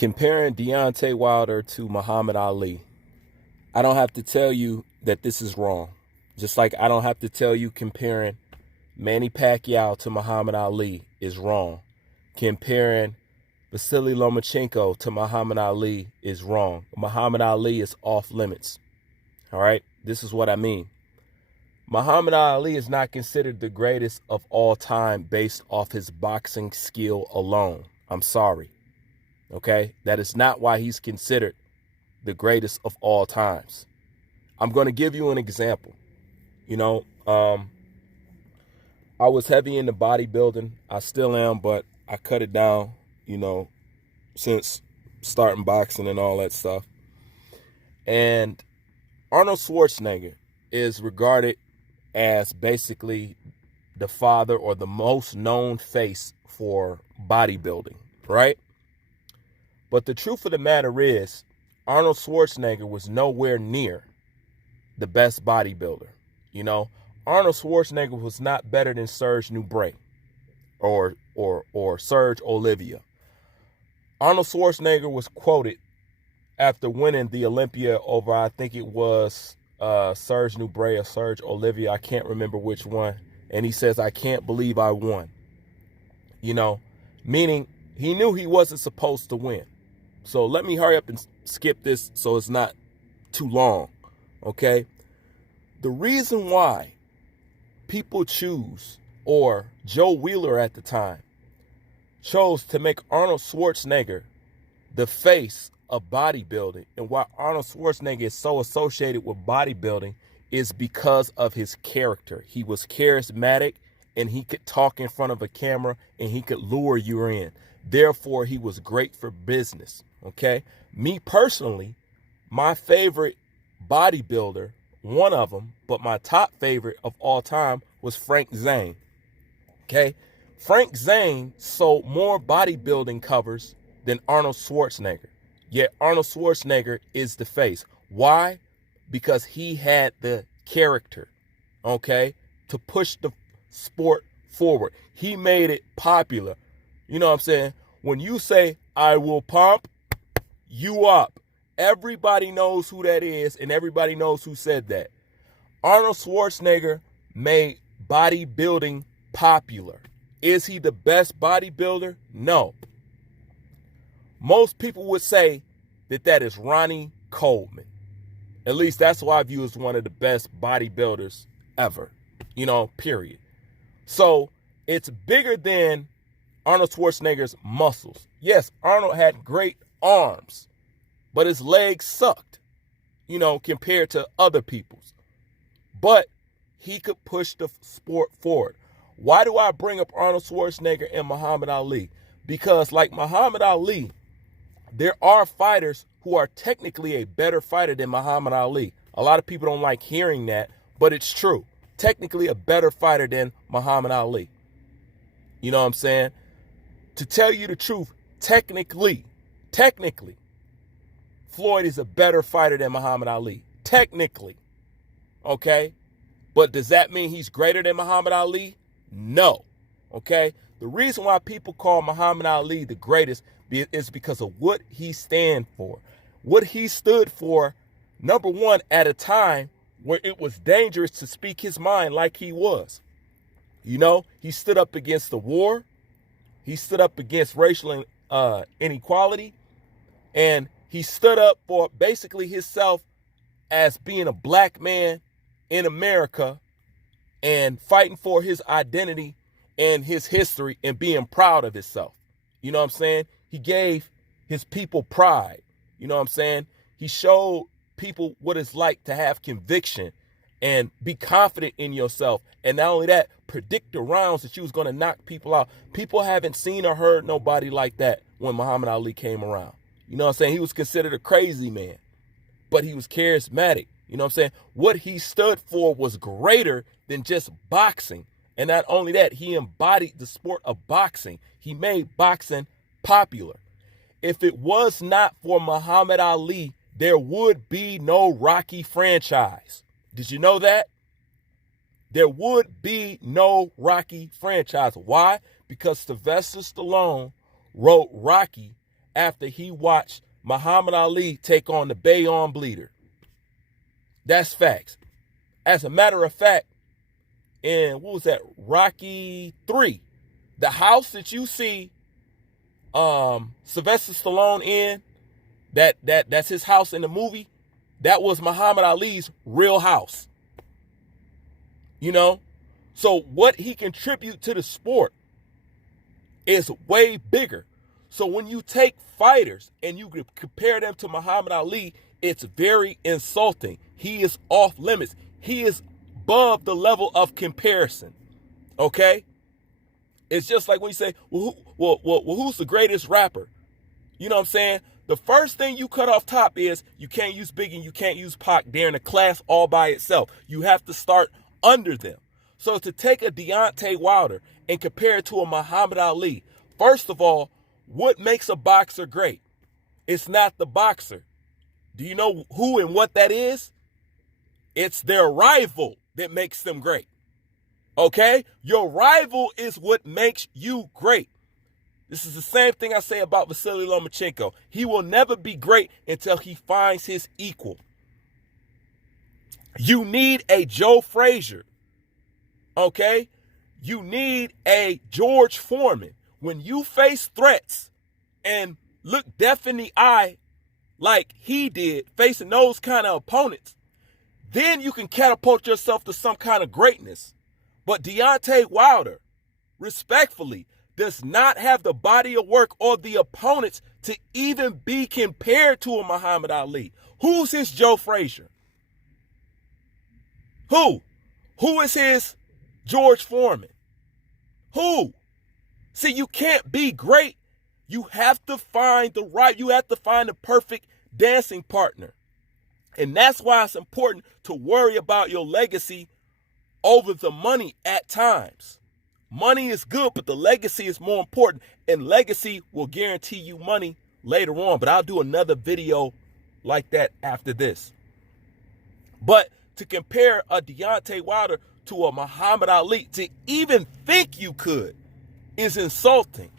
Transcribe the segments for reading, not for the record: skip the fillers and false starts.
Comparing Deontay Wilder to Muhammad Ali, I don't have to tell you that this is wrong. Just like I don't have to tell you comparing Manny Pacquiao to Muhammad Ali is wrong. Comparing Vasily Lomachenko to Muhammad Ali is wrong. Muhammad Ali is off limits. All right? This is what I mean. Muhammad Ali is not considered the greatest of all time based off his boxing skill alone. I'm sorry. Okay? That is not why he's considered the greatest of all times. I'm going to give you an example. I was heavy into bodybuilding. I still am, but I cut it down, since starting boxing and all that stuff. And Arnold Schwarzenegger is regarded as basically the father or the most known face for bodybuilding, right? But the truth of the matter is, Arnold Schwarzenegger was nowhere near the best bodybuilder. Arnold Schwarzenegger was not better than Serge Nubret or Serge Olivier. Arnold Schwarzenegger was quoted after winning the Olympia over, I think it was Serge Nubret or Serge Olivier. I can't remember which one. And he says, "I can't believe I won." Meaning he knew he wasn't supposed to win. So let me hurry up and skip this so it's not too long, okay? The reason why people choose, or Joe Wheeler at the time, chose to make Arnold Schwarzenegger the face of bodybuilding, and why Arnold Schwarzenegger is so associated with bodybuilding, is because of his character. He was charismatic, and he could talk in front of a camera, and he could lure you in. Therefore, he was great for business, okay? Me personally, my favorite bodybuilder, one of them, but my top favorite of all time was Frank Zane, okay? Frank Zane sold more bodybuilding covers than Arnold Schwarzenegger. Yet Arnold Schwarzenegger is the face. Why? Because he had the character, okay, to push the sport forward. He made it popular. You know what I'm saying? When you say, "I will pump you up," everybody knows who that is, and everybody knows who said that. Arnold Schwarzenegger made bodybuilding popular. Is he the best bodybuilder? No. Most people would say that is Ronnie Coleman. At least that's who I view as one of the best bodybuilders ever, period. So it's bigger than Arnold Schwarzenegger's muscles. Yes, Arnold had great arms, but his legs sucked, compared to other people's. But he could push the sport forward. Why do I bring up Arnold Schwarzenegger and Muhammad Ali? Because like Muhammad Ali, there are fighters who are technically a better fighter than Muhammad Ali. A lot of people don't like hearing that, but it's true. Technically a better fighter than Muhammad Ali. You know what I'm saying? To tell you the truth, technically, Floyd is a better fighter than Muhammad Ali. Technically. Okay? But does that mean he's greater than Muhammad Ali? No. Okay? The reason why people call Muhammad Ali the greatest is because of what he stands for. What he stood for, number one, at a time where it was dangerous to speak his mind like he was. He stood up against the war. He stood up against racial inequality. And he stood up for basically himself as being a black man in America and fighting for his identity and his history and being proud of himself. You know what I'm saying? He gave his people pride. You know what I'm saying? He showed people what it's like to have conviction and be confident in yourself. And not only that, predict the rounds that you was going to knock people out. People haven't seen or heard nobody like that when Muhammad Ali came around. You know what I'm saying? He was considered a crazy man, but he was charismatic. You know what I'm saying? What he stood for was greater than just boxing. And not only that, he embodied the sport of boxing. He made boxing popular. If it was not for Muhammad Ali, there would be no Rocky franchise. Did you know that? There would be no Rocky franchise. Why? Because Sylvester Stallone wrote Rocky after he watched Muhammad Ali take on the Bayonne Bleeder. That's facts. As a matter of fact, in, what was that, Rocky 3, the house that you see Sylvester Stallone in, that's his house in the movie, that was Muhammad Ali's real house. You know? So what he contributes to the sport is way bigger. So when you take fighters and you compare them to Muhammad Ali, it's very insulting. He is off limits. He is above the level of comparison. Okay? It's just like when you say, well, who's the greatest rapper? You know what I'm saying? The first thing you cut off top is you can't use Biggie and you can't use Pac. They're in a class all by itself. You have to start under them. So to take a Deontay Wilder and compare it to a Muhammad Ali, first of all, what makes a boxer great? It's not the boxer. Do you know who and what that is? It's their rival that makes them great. Okay? Your rival is what makes you great. This is the same thing I say about Vasily Lomachenko. He will never be great until he finds his equal. You need a Joe Frazier. Okay? You need a George Foreman. When you face threats and look death in the eye like he did, facing those kind of opponents, then you can catapult yourself to some kind of greatness. But Deontay Wilder, respectfully, does not have the body of work or the opponents to even be compared to a Muhammad Ali. Who's his Joe Frazier? Who? Who is his George Foreman? Who? See, you can't be great. You have to find the perfect dancing partner. And that's why it's important to worry about your legacy over the money at times. Money is good, but the legacy is more important. And legacy will guarantee you money later on. But I'll do another video like that after this. But to compare a Deontay Wilder to a Muhammad Ali, to even think you could, is insulting.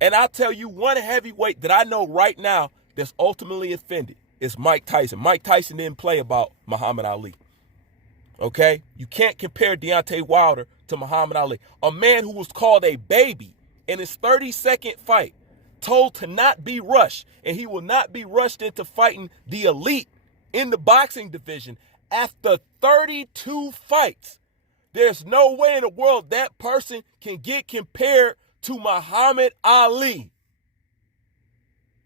And I'll tell you one heavyweight that I know right now that's ultimately offended is Mike Tyson. Mike Tyson didn't play about Muhammad Ali. Okay? You can't compare Deontay Wilder to Muhammad Ali. A man who was called a baby in his 32nd fight, told to not be rushed, and he will not be rushed into fighting the elite in the boxing division after 32 fights. There's no way in the world that person can get compared to Muhammad Ali.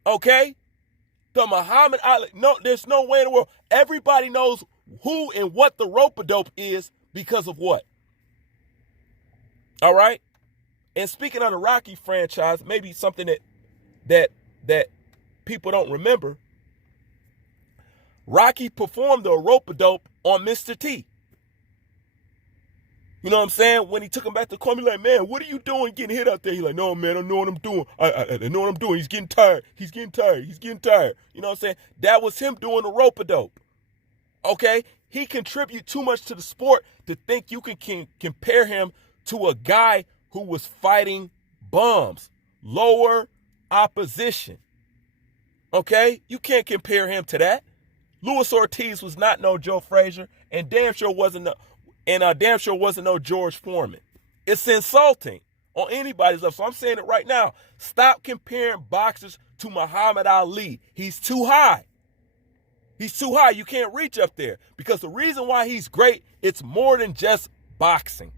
Okay? The Muhammad Ali, no, there's no way in the world. Everybody knows who and what the rope-a-dope is because of what? All right? And speaking of the Rocky franchise, maybe something that people don't remember, Rocky performed the rope-a-dope on Mr. T. You know what I'm saying? When he took him back to the corner, he's like, man, what are you doing getting hit out there? He's like, no, man, I know what I'm doing. I know what I'm doing. He's getting tired. He's getting tired. He's getting tired. You know what I'm saying? That was him doing the rope-a-dope. Okay? He contributes too much to the sport to think you can compare him to a guy who was fighting bums, lower opposition. Okay? You can't compare him to that. Luis Ortiz was not no Joe Frazier, and damn sure wasn't no George Foreman. It's insulting on anybody's level. So I'm saying it right now. Stop comparing boxers to Muhammad Ali. He's too high. He's too high. You can't reach up there. Because the reason why he's great, it's more than just boxing.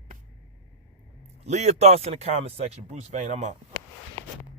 Leave your thoughts in the comment section. Bruce Vane, I'm out.